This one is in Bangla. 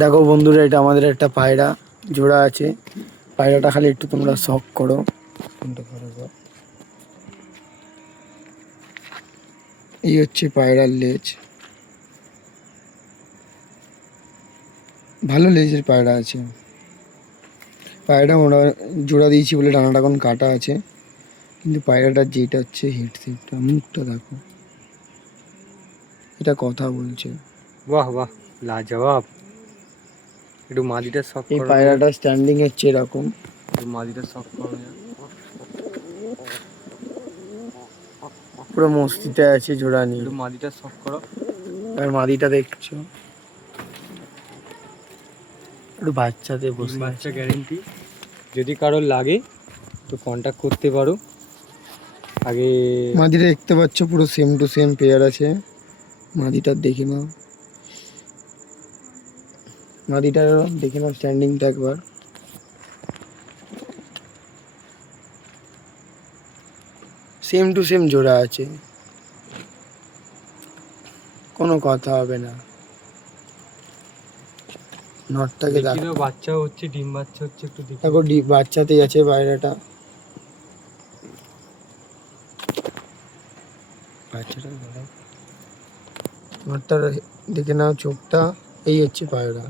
দেখো বন্ধুরা, এটা আমাদের একটা পায়রা জোড়া আছে। পায়রাটা খালি একটু তোমরা শখ করো। এই হচ্ছে পায়রার লেজ, ভালো লেজের পায়রা আছে। পায়রাটা ওরা জোড়া দিয়েছি বলে ডানাটা এখন কাটা আছে, কিন্তু পায়রাটার যেটা হচ্ছে হেড শেপটা, মুখটা দেখো, এটা কথা বলছে। বাহ বাহ, লাজবাব। একটু মাদিটা শখ এই করো ভাইয়া, পায়রাটা স্ট্যান্ডিং হচ্ছে এরকম। একটু মাদিটা শখ করো ভাইয়া। পুরো মস্তিতে আছে জোড়া নিয়ে। একটু মাদিটা শখ করো। আর মাদিটা দেখছো, একটু বাচ্চাতে তিন বসে বাচ্চা আছে। গ্যারেন্টি। যদি কারোর লাগে তো কন্ট্যাক্ট করতে পারো। আগে মাদিটা দেখতে পাচ্ছ, পুরো সেম টু সেম পেয়ার আছে। মাদিটার দেখে নাও, মাদিটার দেখে নাও স্ট্যান্ডিংটা একবার। সেম টু সেম জোড়া আছে, কোনো কথা হবে না। নটটাকে দেখি দেখো, তো, বাচ্চাও হচ্ছে, ডিম বাচ্চা হচ্ছে, একটু দেখি। দেখো বাচ্চাতেই আছে পায়রাটা। বাচ্চাটা নটটা দেখে নাও চোখটা। এই হচ্ছে পায়রা।